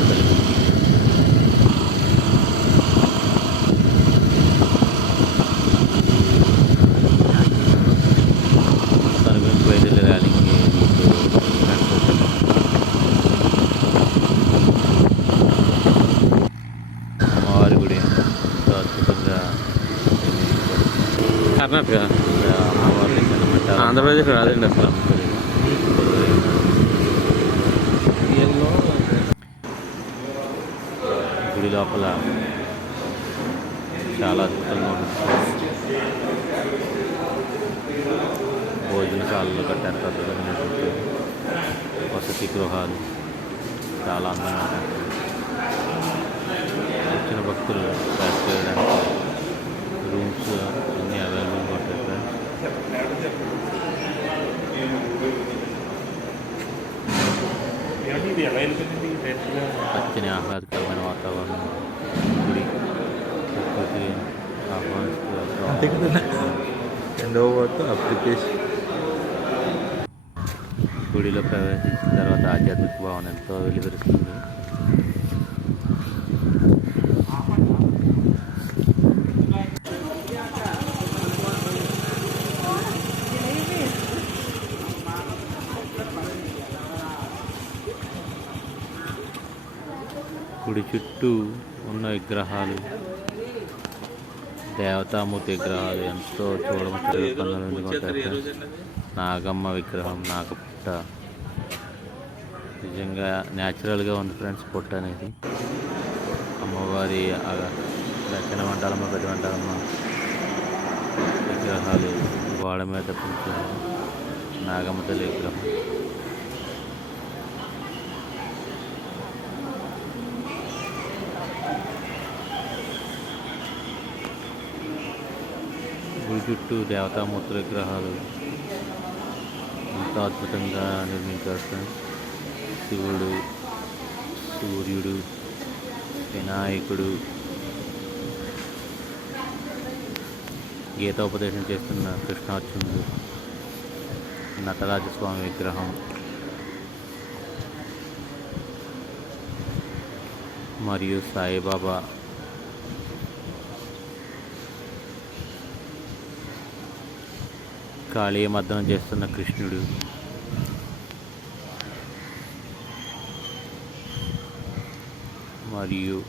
കാണുന്നത് కర్ణాటక ఆంధ్రప్రదేశ్ రాదండి అసలు లోపల చాలా అద్భుతంగా ఉంది భోజనశాలలు కట్టారు పెద్దమైనటువంటి వసతి గృహాలు చాలా అందంగా ఉన్నాయి వచ్చిన భక్తులు రెస్ట్ చేయడానికి రూమ్స్ అన్నీ అవైలబుల్గా ఉంటాయి ఫ్రెండ్స్ ఇది ఎలా వెళ్ళిపోయింది డైరెక్ట్గా పచ్చని ఆహ్లాదకరమైన అంతే ఆహ్వానిస్తూ కదా రెండవ వార్త అప్లికేషన్ గుడిలో ప్రవేశించిన తర్వాత ఆధ్యాత్మిక భావన ఎంతో వెలువరుస్తుంది. గుడి చుట్టూ ఉన్న విగ్రహాలు దేవతామూర్తి విగ్రహాలు ఎంతో ఫ్రెండ్స్. నాగమ్మ విగ్రహం నాగపుట్ట. నిజంగా న్యాచురల్గా ఉంది ఫ్రెండ్స్ పుట్ట అనేది. అమ్మవారి దక్షిణ మండలమ్మ పెద్ద మండలమ్మ విగ్రహాలు గోడ మీద కొంచెం నాగమ్మ తల్లి విగ్రహం. గుడి చుట్టూ దేవతామూర్తుల విగ్రహాలు ఎంతో అద్భుతంగా నిర్మించారు ఫ్రెండ్స్ శివుడు సూర్యుడు వినాయకుడు గీతోపదేశం చేస్తున్న కృష్ణార్జునుడు నటరాజస్వామి విగ్రహం మరియు సాయిబాబా కాళీ మర్దనం చేస్తున్న కృష్ణుడు. మరియు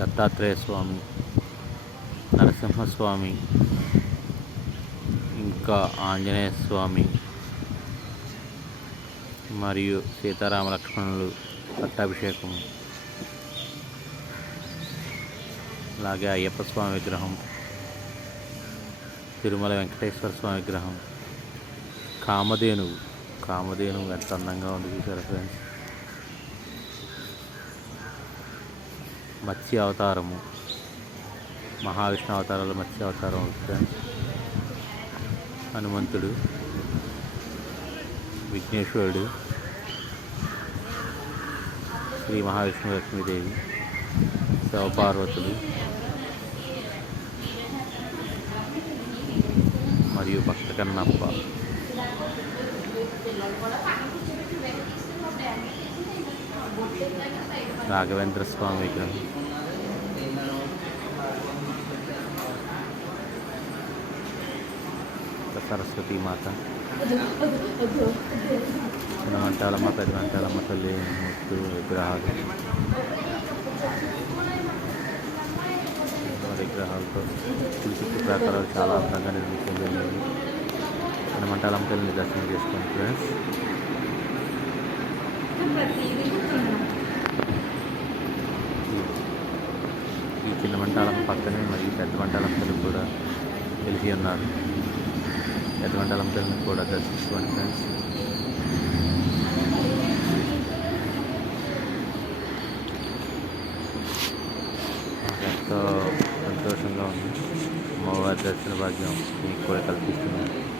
దత్తాత్రేయ స్వామి నరసింహస్వామి ఇంకా ఆంజనేయ స్వామి మరియు సీతారామ లక్ష్మణులు పట్టాభిషేకం అలాగే అయ్యప్ప స్వామి విగ్రహం. తిరుమల వెంకటేశ్వర స్వామి విగ్రహం. కామధేనువు. కామధేనువు ఎంత అందంగా ఉంది చూసారా ఫ్రెండ్స్? మత్స్య అవతారము. మహావిష్ణు అవతారాలు మత్స్య అవతారం ఫ్రెండ్స్. హనుమంతుడు. విఘ్నేశ్వరుడు. శ్రీ మహావిష్ణు లక్ష్మీదేవి. శివపార్వతులు మరియు భక్త కన్నప్ప రాఘవేంద్ర స్వామి విగ్రహం ఇంకా సరస్వతి మాత చిన్న మంటాలమ్మ పెద్ద మంటాలమ్మ తల్లి మూర్తి విగ్రహాలు విగ్రహాలతో చుట్టూ చుట్టూ ప్రాకారాలు చాలా అందంగా నిర్మించడం జరిగింది. మన మంటాలమ్మ దర్శనం చేసుకోండి ఫ్రెండ్స్. ఈ చిన్న మంటాలం పక్కనే మరియు పెద్ద మంటాలం తల్లి కూడా వెలిసి ఉన్నారు. పెద్ద మంటాలం కూడా దర్శించుకోండి ఫ్రెండ్స్. సో ఎంతో సంతోషంగా ఉంది అమ్మవారి దర్శన భాగ్యం మీకు కూడా కల్పిస్తున్నాను